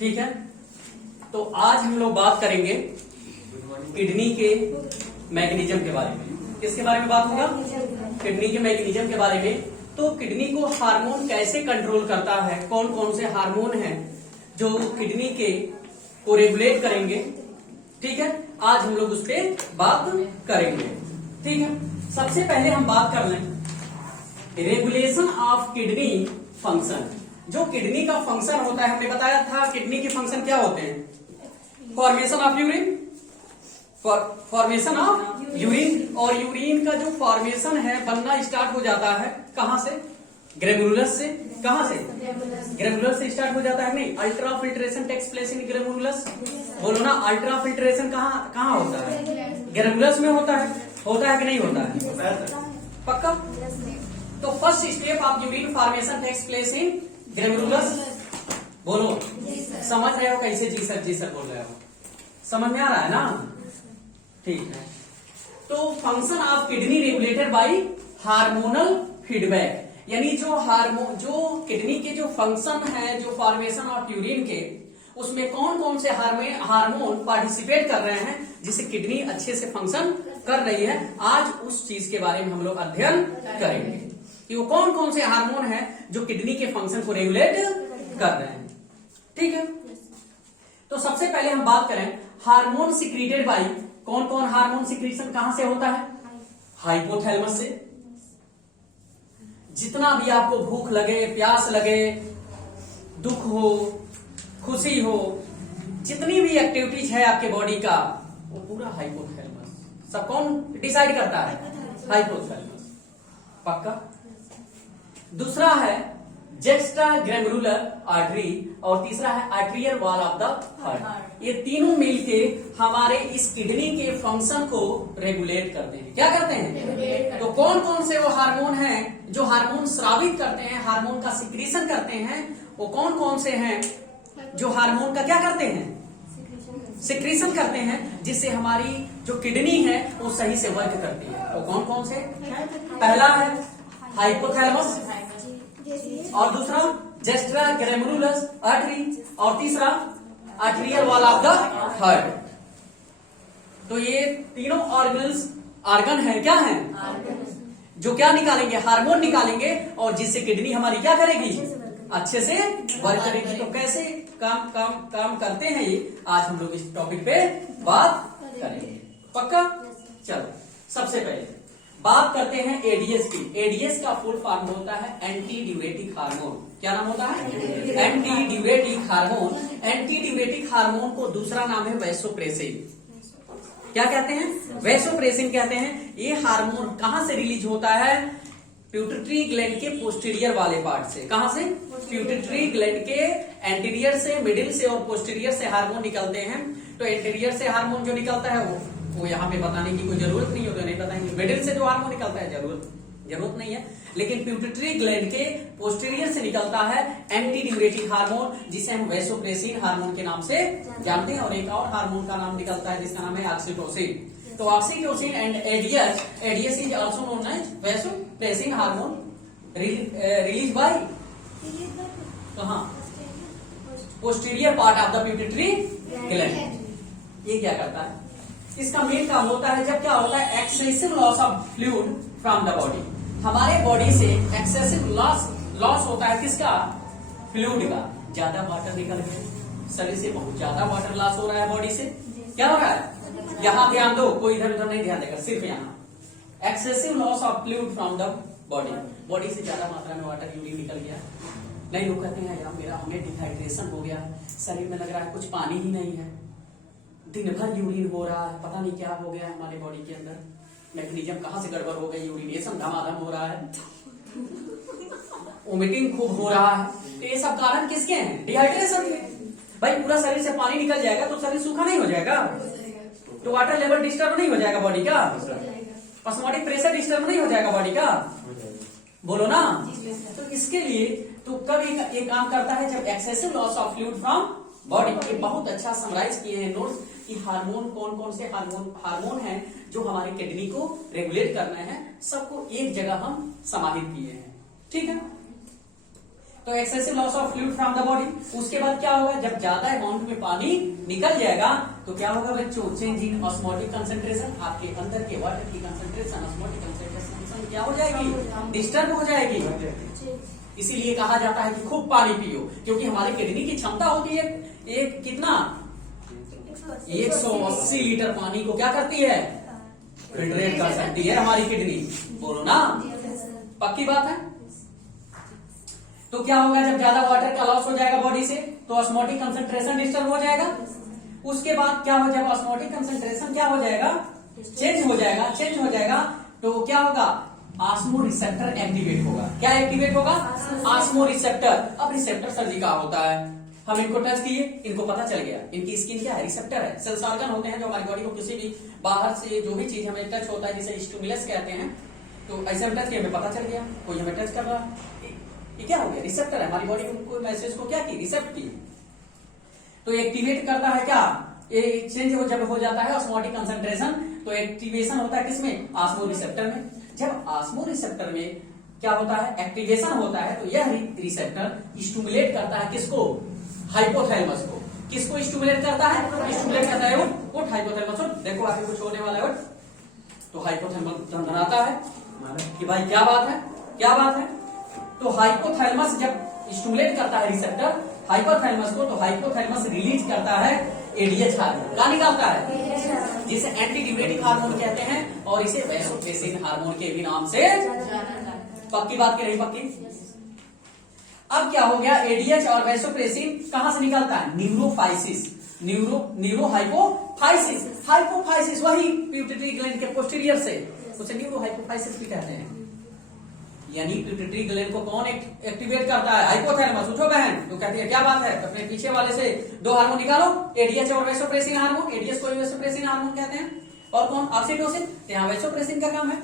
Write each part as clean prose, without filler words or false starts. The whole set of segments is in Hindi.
ठीक है, तो आज हम लोग बात करेंगे किडनी के मैकेनिज्म के बारे में। किसके बारे में बात होगा? किडनी के मैकेनिज्म के बारे में। तो किडनी को हार्मोन कैसे कंट्रोल करता है, कौन कौन से हार्मोन हैं जो किडनी के को रेगुलेट करेंगे, ठीक है, आज हम लोग उस पर बात करेंगे। ठीक है, सबसे पहले हम बात कर लें रेगुलेशन ऑफ किडनी फंक्शन। जो किडनी का फंक्शन होता है, हमने बताया था किडनी के फंक्शन क्या होते हैं? Formation of urine, formation of urine, और यूरिन का जो फॉर्मेशन है बनना स्टार्ट हो जाता है कहां से? ग्रेनुलस से। कहां से? ग्रेनुलस से स्टार्ट हो जाता है। नहीं, ultra filtration takes place in glomerulus. बोलो ना, अल्ट्रा फिल्ट्रेशन कहां होता है? ग्रेनुलस में होता है। होता है कि नहीं होता है? पक्का? तो first step of urine formation takes place in glomerulus. बोलो, समझ रहे हो कैसे? जी सर बोल रहे हो, समझ में आ रहा है ना? ठीक है, तो function of kidney regulated by hormonal feedback, यानी जो किडनी के जो फंक्शन है, जो फॉर्मेशन ऑफ यूरिन के, उसमें कौन कौन से हार्मोन पार्टिसिपेट कर रहे हैं जिससे किडनी अच्छे से फंक्शन कर रही है। आज उस चीज के बारे में हम लोग अध्ययन करेंगे कि वो कौन कौन से हार्मोन हैं जो किडनी के फंक्शन को रेगुलेट कर रहे हैं। ठीक है, तो सबसे पहले हम बात करें हार्मोन सिक्रीटेड बाय, कौन कौन हार्मोन सिक्रीशन कहां से होता है? हाइपोथैलेमस से। जितना भी आपको भूख लगे, प्यास लगे, दुख हो, खुशी हो, जितनी भी एक्टिविटीज है आपके बॉडी का, वो पूरा हाइपोथैलेमस सब कौन डिसाइड करता है? हाइपोथैलेमस। पक्का? दूसरा है जेस्ट्राग्रेनुलर आर्टरी, और तीसरा है atrial wall of the heart. ये तीनों मिलके हमारे इस किडनी के फंक्शन को रेगुलेट करते हैं। क्या करते हैं? तो कौन कौन से वो हार्मोन हैं जो हार्मोन स्रावित करते हैं, हार्मोन का सिक्रीशन करते हैं? वो कौन कौन से हैं जो हार्मोन का क्या करते हैं? सिक्रीशन करते हैं, जिससे हमारी जो किडनी है वो सही से वर्क करती है। तो कौन कौन से? पहला है हाइपोथैलेमस, और दूसरा जेस्ट्राग्रेनुलर आर्टरी, और तीसरा atrial wall of the heart. तो ये तीनों ऑर्गन है, क्या है? जो क्या निकालेंगे? हार्मोन निकालेंगे, और जिससे किडनी हमारी क्या करेगी? अच्छे से वर्क करेगी। तो कैसे काम करते हैं ये आज हम लोग इस टॉपिक पे बात करेंगे। पक्का? चलो, सबसे पहले बात करते हैं एडीएस की। एडीएस का फुल फॉर्म होता है एंटी ड्यूरेटिक हार्मोन। क्या नाम होता है? Anti diuretic hormone. Anti diuretic hormone को दूसरा नाम है वैसोप्रेसिन। क्या कहते हैं? वैसोप्रेसिन कहते हैं। ये हार्मोन कहां से रिलीज होता है? प्यूटिटरी ग्लैंड के पोस्टीरियर वाले पार्ट से। कहां से? प्यूटिटरी ग्लैंड के एंटीरियर से, मिडिल से और पोस्टीरियर से हार्मोन निकलते हैं। तो एंटीरियर से हार्मोन जो निकलता है वो यहाँ पे बताने की कोई जरूरत नहीं हो, तो नहीं बताएंगे। मिडिल से जो हार्मोन निकलता है जरूरत नहीं है, लेकिन प्यूटिटरी ग्लैंड के पोस्टीरियर से निकलता है एंटी ड्यूरेटिक हार्मोन, जिसे हम वैसोप्रेसिन हार्मोन के नाम से जानते हैं। और एक और हार्मोन का नाम निकलता है जिसका नाम है ऑक्सीटोसिन। तो oxytocin and ADH is also known as vasopressin hormone release by कहां? Posterior part of the pituitary gland. ये क्या करता है? इसका मेन काम होता है जब क्या होता है? Excessive loss of fluid from the body. हमारे बॉडी से एक्सेसिव लॉस होता है किसका? फ्लूइड का। ज्यादा वाटर निकल गया, शरीर से बहुत ज्यादा वाटर लॉस हो रहा है बॉडी से। क्या हो रहा है? यहां ध्यान दो, कोई इधर उधर नहीं ध्यान देगा, सिर्फ यहाँ। Excessive loss of fluid from the body. Body से ज्यादा मात्रा में वाटर यूरिन निकल गया। नहीं, लोग कहते हैं यार हमें डिहाइड्रेशन हो गया, शरीर में लग रहा है कुछ पानी ही नहीं है, दिन भर यूरिन हो रहा है, पता नहीं क्या हो गया है हमारे बॉडी के अंदर, मैकेनिज्म कहां से गड़बड़ हो गई, यूरिनेशन धमाधम हो रहा है, वोमिटिंग खूब हो रहा है। तो ये सब कारण किसके हैं? डिहाइड्रेशन के। भाई पूरा शरीर से पानी निकल जाएगा तो शरीर सूखा नहीं हो जाएगा? तो वाटर लेवल डिस्टर्ब नहीं हो जाएगा बॉडी का? ऑस्मोटिक प्रेशर डिस्टर्ब नहीं हो जाएगा बॉडी का? बोलो ना। तो इसके लिए तो कब ये काम करता है? जब excessive loss of fluid from body. ये बहुत अच्छा समराइज किए हैं नोट्स कि हार्मोन कौन से हार्मोन हैं जो हमारी किडनी को रेगुलेट करना है, सबको एक जगह हम समाहित किए हैं। ठीक है, तो excessive loss of fluid from the body. उसके बाद क्या होगा, जब ज्यादा अमाउंट में पानी निकल जाएगा तो क्या होगा बच्चों, चेंज इन ऑस्मोटिक कंसंट्रेशन, आपके अंदर के वाटर की कंसंट्रेशन ऑस्मोटिक कंसंट्रेशन क्या हो जाएगी, डिस्टर्ब हो जाएगी। इसीलिए कहा जाता है कि खूब पानी पियो, क्योंकि हमारी किडनी की क्षमता होती है एक कितना 180 लीटर पानी को क्या करती है, फिल्ट्रेट कर सकती है हमारी किडनी। बोलो ना, पक्की बात है। तो क्या होगा, जब ज्यादा वाटर का लॉस हो जाएगा बॉडी से तो ऑस्मोटिक कंसंट्रेशन डिस्टर्ब हो जाएगा। उसके बाद क्या हो, जब ऑस्मोटिक कंसंट्रेशन क्या हो जाएगा, चेंज हो जाएगा तो क्या होगा, ऑस्मो रिसेप्टर एक्टिवेट होगा। क्या एक्टिवेट होगा, ऑस्मो रिसेप्टर। अब रिसेप्टर सर जी का होता है, हम इनको टच किए, इनको पता चल गया इनकी स्किन क्या है, रिसेप्टर है। सेल्स ऑर्गन होते हैं जो हमारी बॉडी को किसी भी बाहर से जो भी चीज हमें टच होता है, जिसे स्टिमुलस कहते हैं, तो ऐसे हम टच किए, हमें पता चल गया कोई हमें टच कर रहा है, ये क्या हो गया, रिसेप्टर है। हमारी बॉडी को मैसेज को क्या की, रिसेप्ट की, तो एक्टिवेट करता है क्या, ये चेंज हो जब हो जाता है ऑस्मोटिक कंसंट्रेशन, तो एक्टिवेशन होता है किसमें, ऑस्मो रिसेप्टर में। जब ऑस्मो रिसेप्टर में क्या होता है, एक्टिवेशन होता है, तो यह रिसेप्टर स्टिमुलेट करता है किसको, हाइपोथैलेमस को। किसको स्टिमुलेट करता है, स्टिमुलेट करता है वो हाइपोथैलेमस। देखो आगे कुछ होने वाला है, तो हाइपोथैलेमस धंधनाता है कि भाई क्या बात है। तो हाइपोथैलेमस जब स्टिमुलेट करता है रिसेप्टर हाइपोथैलेमस को, तो हाइपोथैलेमस रिलीज करता है एडीएच हार्मोन। क्या निकालता है, जिसे एंटी डिप्रेसिव हार्मोन कहते हैं, और इसे वैसोप्रेसिन हार्मोन के भी नाम से। पक्की बात की नहीं पक्की। अब क्या हो गया, एडीएच और वैसोप्रेसिन कहां से निकलता है, न्यूरोफाइसिस, हाइपोफाइसिस वही पिट्यूटरी ग्लैंड के पोस्टीरियर से, उसे न्यूरोहाइपोफाइसिस भी कहते हैं। यानी पिट्यूटरी ग्लैंड को कौन एक्टिवेट करता है, हाइपोथैलेमस। उठो बहन, तो कहती है क्या बात है, अपने पीछे वाले से दो हार्मोन निकालो, एडीएच और वैसोप्रेसिन हार्मोन। एडीएच को वैसोप्रेसिन हार्मोन कहते हैं, और कौन, ऑक्सीटोसिन, यहाँ वैसोप्रेसिन का काम है।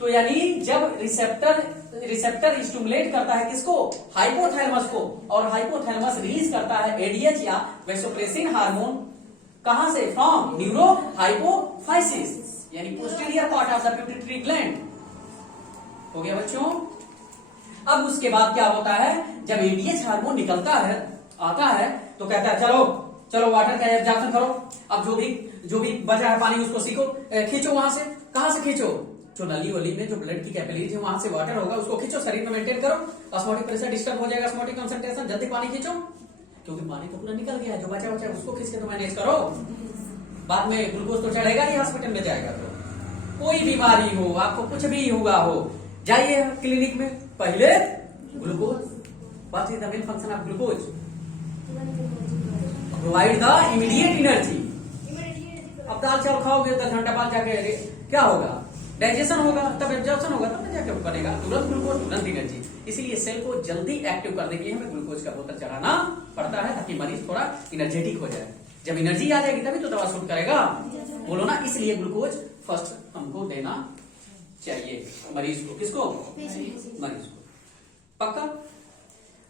तो यानी जब रिसेप्टर स्टिमुलेट करता है किसको, हाइपोथैलेमस को, और हाइपोथैलेमस रिलीज करता है एडीएच या वैसोप्रेसिन हार्मोन, कहां से, फ्रॉम न्यूरो हाइपोफाइसिस, यानी posterior part of the pituitary gland. हो गया बच्चों। अब उसके बाद क्या होता है, जब एडीएच हार्मोन निकलता है, आता है, तो कहता है चलो वाटर का एब्जॉर्प्शन करो। अब जो भी बचा है पानी उसको खींचो, वहां से, कहां से खींचो, जो नली वली में जो ब्लड की कैपिलरीज है वहां से वाटर होगा, उसको खींचो, शरीर में मेंटेन करो। ऑस्मोटिक प्रेशर डिस्टर्ब हो जाएगा, ऑस्मोटिक कंसंट्रेशन, जल्दी पानी खींचो, क्योंकि पानी तो पूरा निकल गया, जो बचा उसको खींच के तो मैनेज करो। बाद में ग्लूकोज तो चढ़ेगा ही, हॉस्पिटल में जाएगा। तो कोई बीमारी हो, आपको कुछ भी हुआ हो, जाइए क्लिनिक में, पहले glucose, what is the main function of glucose, provide the immediate energy. अब दाल चावल खाओगे 10 घंटा बाद जाके क्या होगा, डाइजेशन होगा, तब एब्जॉर्प्शन होगा, तब जाके बनेगा तुरंत ग्लूकोज, तुरंत एनर्जी। इसीलिए सेल को जल्दी एक्टिव करने के लिए हमें ग्लूकोज का बोतल चढ़ाना पड़ता है, ताकि मरीज थोड़ा एनर्जेटिक हो जाए। जब एनर्जी आ जाएगी तभी तो दवा शूट करेगा, बोलो ना। इसलिए ग्लूकोज फर्स्ट हमको देना चाहिए मरीज को, किसको, मरीज को, पक्का।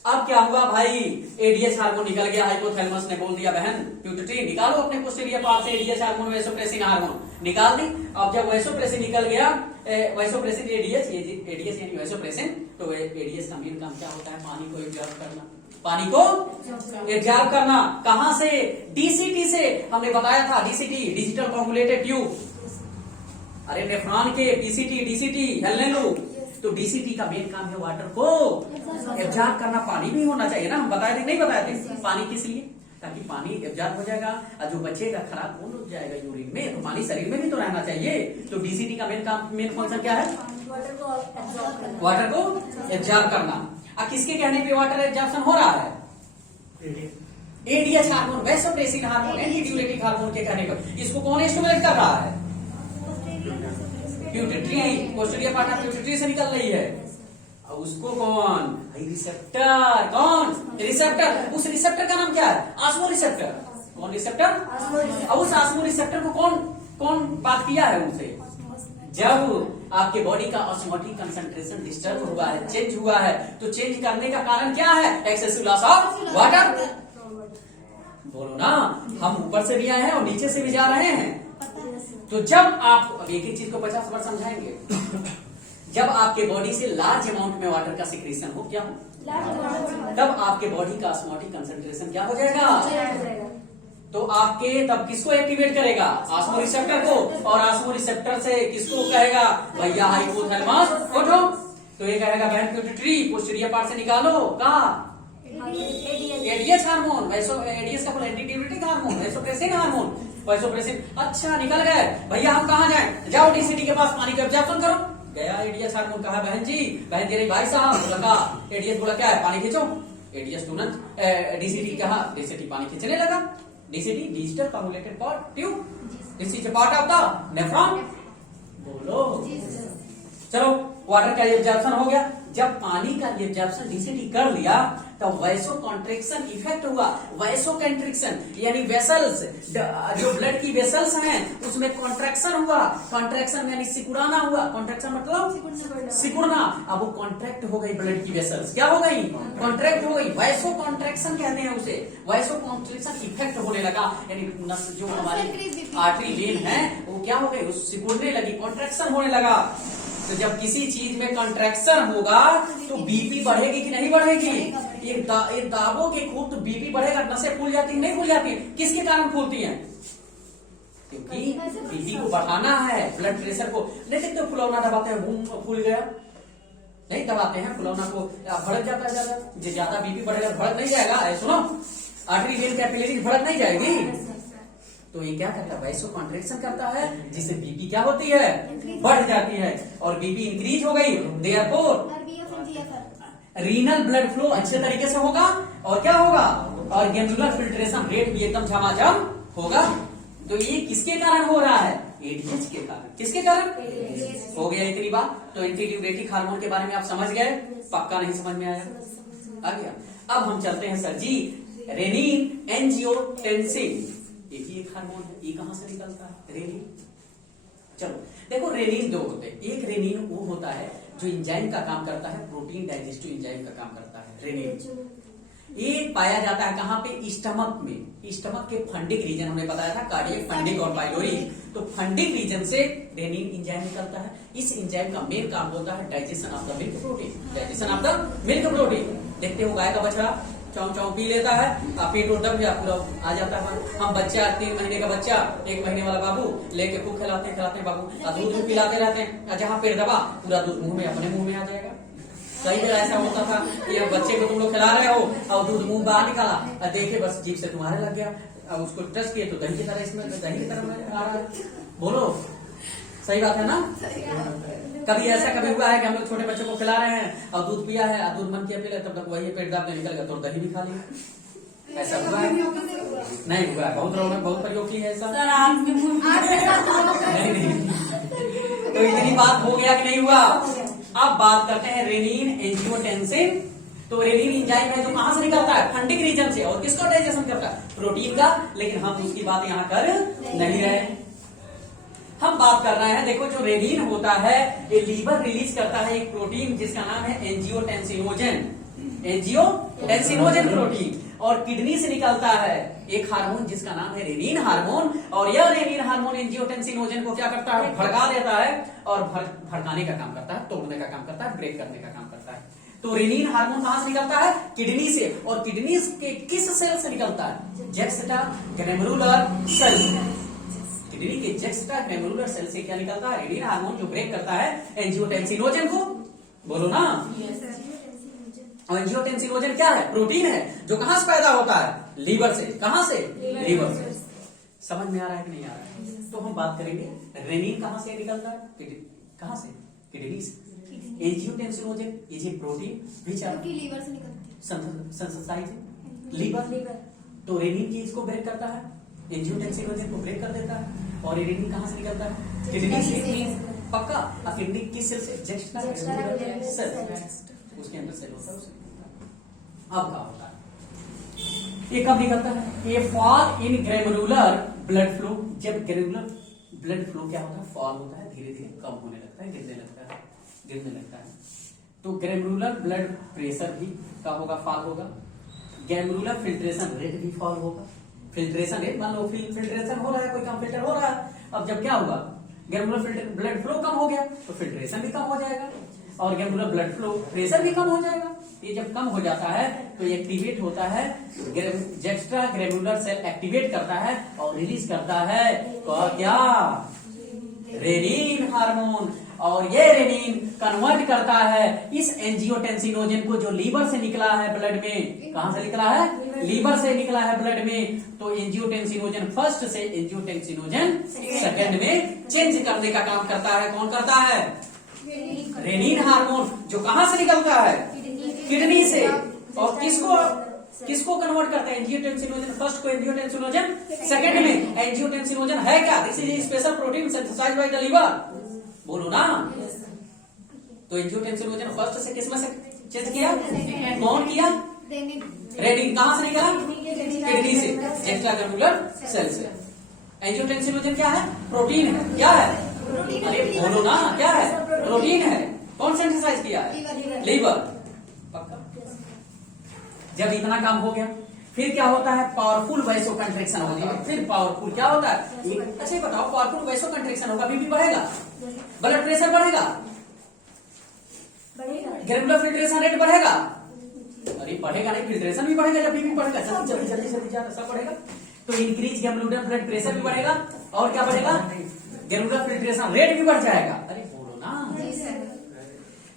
अब क्या हुआ भाई, एडीएच हार्मोन निकल गया, हाइपोथैलेमस ने बोल दिया बहन पिट्यूटरी निकालो अपने पोस्टीरियर पार्ट से एडीएच हार्मोन, वैसोप्रेसिन हार्मोन निकाल दी। अब जब वैसोप्रेसिन निकल गया, वैसोप्रेसिन एडीएच यानी वैसोप्रेसिन, तो एडीएच का मेन काम क्या होता है, पानी को एब्जॉर्ब करना, पानी को एब्जॉर्ब करना। कहां से, डीसीटी से। हमने बताया था डीसीटी, डिजिटल कोगुलेटेड ट्यूब, अरे नेफ्रॉन के डीसीटी हेलने लो। तो डीसीटी का मेन काम है वाटर को एब्जॉर्ब करना, पानी भी होना चाहिए ना, हम बताए थे नहीं बताए थे, पानी किस लिए, ताकि पानी एब्जॉर्ब हो जाएगा, और जो बचेगा खराब वो लुट जाएगा यूरिन में, तो पानी शरीर में भी तो रहना चाहिए। तो डीसीटी का मेन फंक्शन क्या है, वाटर को एब्जॉर्ब करना। अब किसके कहने पे वाटर एब्जॉर्प्शन हो रहा है, ADH hormone, vasopressin hormone, anti depressive hormone के कहने पर। इसको कौन स्टिमुलेट कर रहा है, pituitary, posterior part of pituitary से निकल रही है। और उसको कौन, रिसेप्टर, कौन, रिसेप्टर। उस रिसेप्टर का नाम क्या है, ऑस्मो रिसेप्टर। कौन रिसेप्टर, और उस ऑस्मो रिसेप्टर को कौन बात किया है उनसे, जब आपके बॉडी का ऑस्मोटिक कंसंट्रेशन डिस्टर्ब हुआ है, चेंज हुआ है, तो चेंज करने का कारण क्या है, एक्सेसिव लॉस ऑफ वाटर। बोलो ना, हम ऊपर से भी आए हैं और नीचे से भी जा रहे हैं। तो जब आप, अब एक ही चीज को 50 बार समझाएंगे, जब आपके बॉडी से लार्ज अमाउंट में वाटर का सिक्रेशन हो, क्या हो, तब आपके बॉडी का ऑस्मोटिक कंसंट्रेशन क्या हो जाएगा। तो आपके तब किसको एक्टिवेट करेगा, ऑस्मो रिसेप्टर को, और ऑस्मो रिसेप्टर से किसको कहेगा, भैया हाइपोथैलेमस उठो। तो ये कहेगा बहन पिट्यूटरी पोस्टीरियर पार्ट से निकालो, कहा एडीएच हार्मोन, एडीएच का full antidiuretic hormone, vasopressin hormone, vasopressin. अच्छा निकल गए भैया, हम कहाँ जाएं, जाओ डीसीटी के पास पानी का एब्जॉर्प्शन करो। गया एडीएच हार्मोन, कहा बहन जी, बहन तेरे भाई साहब, बोला कहा एडीएच, बोला क्या है, पानी खींचो। एडीएच तुरंत डीसीटी कहा, डीसीटी पानी खींचने लगा। DCT distal convoluted part tube, this is a part of the nephron. बोलो चलो, वाटर का एब्जॉर्प्शन हो गया। जब पानी का एब्जॉर्प्शन डीसीटी कर लिया तो वैसो कॉन्ट्रेक्शन इफेक्ट हुआ। वैसो कॉन्ट्रेक्शन यानी वेसल्स, जो ब्लड की वेसल्स हैं उसमें कॉन्ट्रैक्शन हुआ। कॉन्ट्रैक्शन यानी सिकुड़ाना हुआ। कॉन्ट्रैक्शन मतलब सिकुड़ना। अब वो कॉन्ट्रैक्ट हो गई ब्लड की वेसल्स, क्या हो गई, कॉन्ट्रैक्ट हो गई। वैसो कॉन्ट्रैक्शन कहते हैं उसे। वैसो कॉन्ट्रैक्शन इफेक्ट होने लगा, यानी जो हमारी आर्टरी वेन है वो क्या हो गई, सिकुड़ने लगी, कॉन्ट्रैक्शन होने लगा। तो जब किसी चीज में कंट्रैक्शन होगा तो बीपी बढ़ेगी कि नहीं बढ़ेगी। एक दाबोगे खूब तो बीपी बढ़ेगा, नसें फूल जाती है, नहीं फूल जाती है, किसके कारण फूलती हैं, क्योंकि बीपी को बढ़ाना है, ब्लड प्रेशर को। नहीं देखते फुलौना दबाते हैं, बूम फूल गया, नहीं दबाते हैं फुलौना को, भड़क जाता है ज्यादा बीपी बढ़ेगा, भड़क नहीं जाएगा। सुनो, आर्टरी वेन कैपिलरी भड़क नहीं जाएगी। तो ये क्या करता है, वैसो कॉन्ट्रैक्शन करता है, जिससे बीपी क्या होती है, बढ़ जाती है, और बीपी इंक्रीज हो गई, देयरफॉर रीनल ब्लड फ्लो अच्छे तरीके से होगा, और क्या होगा, और ग्लैंडुलर फिल्ट्रेशन रेट भी एकदम झमाझम होगा। तो ये किसके कारण हो रहा है, एडीएच के कारण। किसके कारण हो गया इतनी बात। तो एंटीट्यूबरेटिक हार्मोन के बारे में आप समझ गए, पक्का नहीं समझ में आया, आ गया। अब हम चलते हैं सर जी, रेनिन एंजियोटेंसिन, ये भी एक हार्मोन है, ये कहां से निकलता है, रेनिन। चलो देखो, रेनिन दो होते हैं। एक रेनिन वो होता है जो इंजाइम का काम करता है, प्रोटीन डाइजेस्टिव इंजाइम का काम करता है रेनिन। ये पाया जाता है कहां पे, स्टमक में। स्टमक के फंडिक रीजन हमने बताया था, कार्डियक, फंडिक और पाइलोरी। तो फंडिक रीजन से रेनिन इंजाइम निकलता है। इस इंजाइम का मेन काम होता है digestion of the milk protein, digestion of the milk protein. देखते हो गाय का बछड़ा चाव चाव पी लेता है, पेट और दब गया, पूरा आ जाता है। हम बच्चा 3 महीने का बच्चा, 1 महीने वाला बाबू लेके खूब खिलाते हैं बाबू, दूध पिलाते रहते हैं, जहाँ पेट दबा पूरा दूध मुंह में, अपने मुंह में आ जाएगा। कई बार ऐसा होता था कि बच्चे को तुम लोग खिला रहे हो और दूध मुंह बाहर निकाला, और देखे बस जीभ से तुम्हारे लग गया, अब उसको टच किए तो दही की तरह, इसमें दही की तरह आ रहा है। बोलो सही बात है ना। कभी ऐसा कभी हुआ है कि हम लोग छोटे बच्चों को खिला रहे हैं और दूध पिया है, और दूध मन किया पी, तब तक वही पेट दाब निकल गया, तो दही भी खा लिया। ऐसा हुआ है, नहीं हुआ है, बहुत रौनक, बहुत प्रयोग की है ऐसा। नहीं। तो इतनी बात हो गया कि नहीं हुआ। अब बात करते हैं रेनिन एंजियोटेंसिन। तो रेनिन एंजाइम है जो कहां से निकलता है, फंडिक रीजन से, और किसको डाइजेशन करता है, प्रोटीन का। लेकिन हम उसकी बात यहाँ कर नहीं रहे, हम बात कर रहे हैं, देखो जो रेनिन होता है ये लीवर रिलीज करता है एक प्रोटीन जिसका नाम है एंजियोटेंसिनोजन, एंजियोटेंसिनोजन प्रोटीन। और किडनी से निकलता है एक हार्मोन जिसका नाम है रेनिन हार्मोन, और यह रेनिन हार्मोन एंजियोटेंसिनोजन को क्या करता है, भड़का देता है, और भड़काने का काम करता है, तोड़ने का काम करता है, ब्रेक करने का काम करता है। तो रेनिन हार्मोन कहां से निकलता है, किडनी से। और किडनी के किस सेल से निकलता है, जुक्स्टा ग्लैमेरुलर सेल। किडनी के जुक्स्टा ग्लैमेरुलर सेल से क्या निकलता है, रेनिन हार्मोन, जो ब्रेक करता है एंजियोटेंसिनोजन को। बोलो ना। एंजियोटेंसिनोजन क्या है, प्रोटीन है, जो कहां से पैदा होता है, लीवर से। कहां से, लीवर से। समझ में आ रहा है कि नहीं आ रहा है। तो हम बात करेंगे रेनिन कहां से निकलता है, कहां से, किडनी से। Angiotensinogen is a protein which are liver से निकलती है, सिंथेसाइज्ड लीवर। तो रेनिन की इसको ब्रेक करता है, एंजियोटेंसिनोजन को ब्रेक कर देता है। और रेनिन कहां से निकलता है, किडनी से। पक्का। किडनी किस सेल से, जुक्स्टा ग्लैमेरुलर सेल, उसके अंदर सेल होता है उसे। अब क्या होता है, ये कब निकलता है, ये फॉल इन ग्लैमेरुलर ब्लड फ्लो। जब ग्लैमेरुलर ब्लड फ्लो क्या होता है, फॉल होता है, धीरे धीरे कम होने लगता है, गिरने लगता है। तो ग्लैमेरुलर ब्लड प्रेशर भी क्या होगा, फॉल होगा। ग्लैमेरुलर फिल्ट्रेशन रेट भी फॉल होगा। फिल्ट्रेशन रेट, मान लो फिल्ट्रेशन हो रहा है, कोई कम फिल्टर हो रहा है, अब जब क्या होगा, ग्लैमेरुलर ब्लड फ्लो कम हो गया तो फिल्ट्रेशन भी कम हो जाएगा। और ग्लैंडुलर ब्लड फ्लो, प्रेशर भी कम हो जाएगा। ये जब कम हो जाता है तो एक्टिवेट होता है, एक्स्ट्रा ग्रेनुलर सेल एक्टिवेट करता है और रिलीज करता है क्या, रेनिन हार्मोन। और ये रेनिन कन्वर्ट करता है इस एंजियोटेंसिनोजन को जो लीवर से निकला है ब्लड में, कहां से निकला है, लीवर से निकला है ब्लड में, तो एंजियोटेंसिनोजन फर्स्ट से एंजियोटेंसिनोजन सेकंड में चेंज करने का काम करता है। कौन करता है, रेनिन हार्मोन, जो कहां से निकलता है, किडनी से। और किसको कन्वर्ट करता है, एंजियोटेंसिनोजन फर्स्ट को एंजियोटेंसिनोजन सेकंड में। एंजियोटेंसिनोजन है क्या, this is special protein synthesized by the liver, बोलो ना। तो एंजियोटेंसिनोजन फर्स्ट से किसमें से चेंज किया, कौन किया, रेनिन। कहां से निकला, किडनी से, एक्स्ट्राग्लैंडुलर सेल से। एंजियोटेंसिनोजन क्या है, प्रोटीन है, क्या है, अरे बोलो ना, क्या है, प्रोटीन है। कौन सिंथेसाइज किया है, लीवर। पक्का। जब इतना काम हो गया फिर क्या होता है, पावरफुल वैसो कंट्रैक्शन होती है। फिर पावरफुल क्या होता है, अच्छा बताओ, पावरफुल वैसो कंट्रैक्शन होगा, बीपी बढ़ेगा, ब्लड प्रेशर बढ़ेगा, ग्लैंडुलर फिल्ट्रेशन रेट बढ़ेगा, अरे बढ़ेगा नहीं, फिल्ट्रेशन भी बढ़ेगा जब बीपी बढ़ेगा, जल्दी जल्दी जल्दी ज्यादा सब बढ़ेगा। तो इंक्रीज ग्लैंडुलर ब्लड प्रेशर भी बढ़ेगा और क्या बढ़ेगा, ग्लैंडुलर फिल्ट्रेशन रेट भी बढ़ जाएगा। अरे बोलो ना,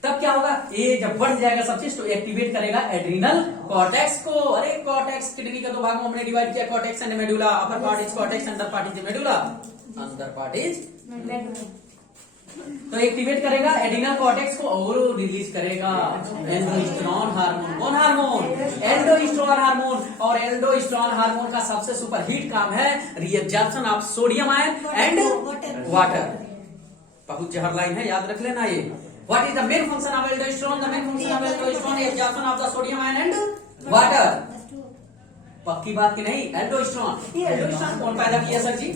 तब क्या होगा, ये जब बढ़ जाएगा सब चीज तो एक्टिवेट करेगा एड्रिनल कॉर्टेक्स को। अरे कॉर्टेक्स किडनी के दो भागों में हमने डिवाइड किया, cortex and medulla. Upper part is cortex, under part is medulla, अंदर पार्ट इज। तो एक्टिवेट करेगा एड्रिनल कॉर्टेक्स को और रिलीज करेगा एल्डोस्टेरोन हार्मोन। कौन हार्मोन, एल्डोस्टेरोन हार्मोन। और एल्डोस्टेरोन हार्मोन का सबसे सुपरहिट काम है reabsorption of sodium ion and water. बहुत जहर लाइन है, याद रख लेना ये। What is the main function of aldosterone? The main function of aldosterone is absorption of the sodium ion and water. पक्की बात की नहीं, एल्डोस्टेरोन। ये एल्डोस्टेरोन कौन पैदा किया सर जी,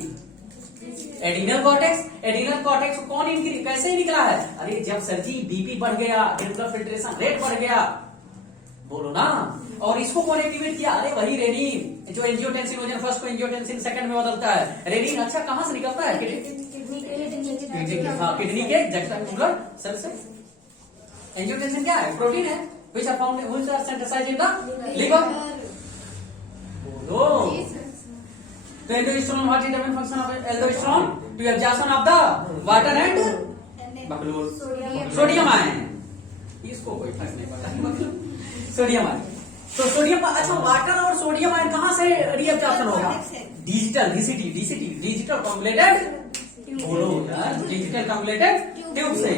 एड्रिनल कॉर्टेक्स। एड्रिनल कॉर्टेक्स को कौन इंक्रीज, कैसे निकला है, अरे जब सर जी बीपी बढ़ गया, ग्लैंडुलर फिल्ट्रेशन रेट बढ़ गया, बोलो ना। और इसको कौन एक्टिवेट किया, अरे वही रेनिन, जो एंजियोटेंसिनोजन फर्स्ट को एंजियोटेंसिन सेकंड में बदलता है। रेनिन अच्छा कहां से निकलता है, किडनी के एक्स्ट्राग्लैंडुलर सेल से। एंजियोटेंसिन क्या है, प्रोटीन है, which are found which are synthesized in the liver. बोलो। तो aldosterone, what is the main function of aldosterone? To absorption of the water and sodium ion. इसको कोई फर्क नहीं पड़ता, सोडियम आयन। तो सोडियम, अच्छा वाटर और सोडियम आयन कहां से रीअब्जॉर्प्शन होगा, डिजिटल कॉम्बुलेटेड, बोलो यार, डिजिटल कॉम्बुलेटेड ट्यूब से।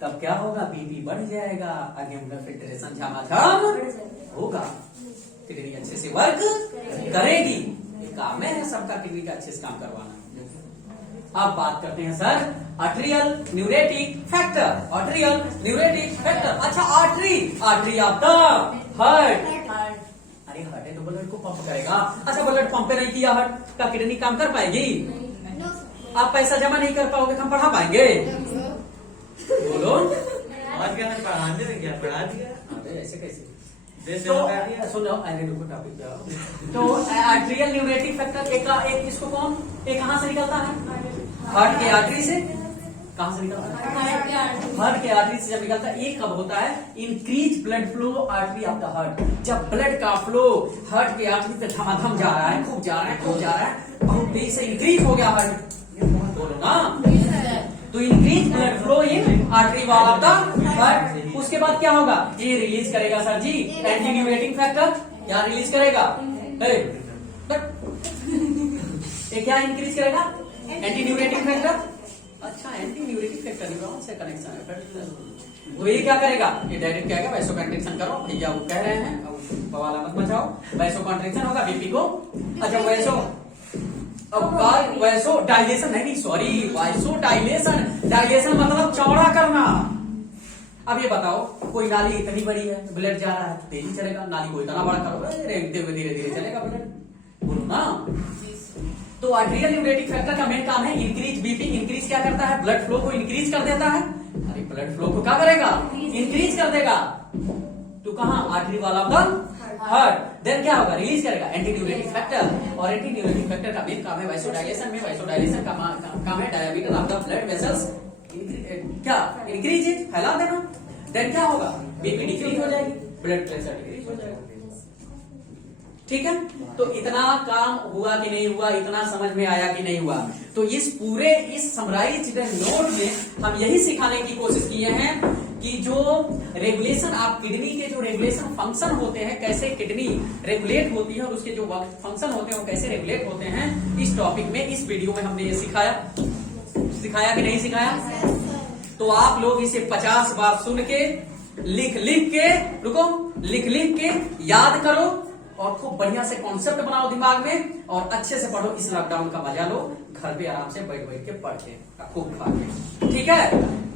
तब क्या होगा, बीपी बढ़ जाएगा, ग्लैंडुलर फिल्ट्रेशन झमाझम होगा, किडनी अच्छे से वर्क करेगी। काम है सबका किडनी का अच्छे से काम करवाना। अब बात करते हैं sir arterial न्यूरेटिक factor. Arterial न्यूरेटिक factor, अच्छा आर्टरी ऑफ द हार्ट। अरे हार्ट है तो ब्लड को पंप करेगा। अच्छा ब्लड पंप नहीं किया हार्ट का, किडनी काम कर पाएगी, आप पैसा जमा नहीं कर पाओगे, हम पढ़ा पाएंगे, बोलो। आज क्या पढ़ाने में क्या पढ़ा दिया, अरे ऐसे कैसे, तो सुनो टॉपिक पे। तो आर्टेरियल न्यूरेटिक फैक्टर एक इसको कौन, एक कहां से निकलता है, हार्ट के आर्टरी से। कहां से निकलता है, हार्ट के आर्टरी से जब निकलता है। ये कब होता है, increase blood flow artery of the heart. जब ब्लड का फ्लो हार्ट के आर्टरी पे धमाधम जा रहा है, खूब जा रहा है, खूब जा रहा है, बहुत तेज से इंक्रीज हो गया हार्ट, बोलो ना। तो increase blood flow in artery wall of the heart. उसके बाद क्या होगा, ये रिलीज करेगा सर जी एंटी न्यूरेटिक फैक्टर। क्या रिलीज करेगा, ये क्या इंक्रीज करेगा, एंटी न्यूरेटिक फैक्टर। अच्छा एंटी न्यूरेटिक फैक्टर से कनेक्शन है, वो ये क्या करेगा, ये डायरेक्ट क्या करेगा, वैसो कंट्रैक्शन करो भैया, वो कह रहे हैं, बवाला मत मचाओ, वैसो कंट्रैक्शन होगा बीपी को। अच्छा वैसो, अब वैसो डायलेशन नहीं, सॉरी वैसो डायलेशन मतलब चौड़ा करना। अब ये बताओ, कोई नाली इतनी बड़ी है, ब्लड जा रहा है, तेजी चलेगा, नाली को इतना बड़ा करो, रेंगते हुए धीरे धीरे चलेगा ब्लड, बोलो ना। तो आर्टेरियल न्यूरेटिक फैक्टर का मेन काम है इंक्रीज बीपी। इंक्रीज क्या करता है, ब्लड फ्लो को इंक्रीज कर देता है। अरे ब्लड फ्लो को क्या करेगा, इंक्रीज कर देगा। तो कहां, आर्टरी वाला हार्ट। देन क्या होगा, रिलीज करेगा एंटी न्यूरेटिक फैक्टर। और एंटी न्यूरेटिक फैक्टर का मेन काम है वैसोडाइलेशन में। वैसोडाइलेशन का काम है diameter of the blood vessels क्या इंक्रीज फैला देना, देन क्या होगा, बीपी डिक्रीज हो जाएगी, ब्लड प्रेशर डिक्रीज हो जाएगा। ठीक है, तो इतना काम हुआ कि नहीं हुआ, इतना समझ में आया कि नहीं हुआ। तो इस समराइज्ड नोट में हम यही सिखाने की कोशिश किए हैं कि जो रेगुलेशन, आप किडनी के जो रेगुलेशन फंक्शन होते हैं, कैसे किडनी रेगुलेट होती है और उसके जो फंक्शन होते हैं वो कैसे रेगुलेट होते हैं, इस टॉपिक में, इस वीडियो में हमने ये सिखाया कि नहीं सिखाया। तो आप लोग इसे 50 बार सुन के लिख लिख के याद करो और खूब बढ़िया से कॉन्सेप्ट बनाओ दिमाग में और अच्छे से पढ़ो। इस लॉकडाउन का मजा लो, घर पे आराम से बैठ के पढ़ के खूब खा के। ठीक है।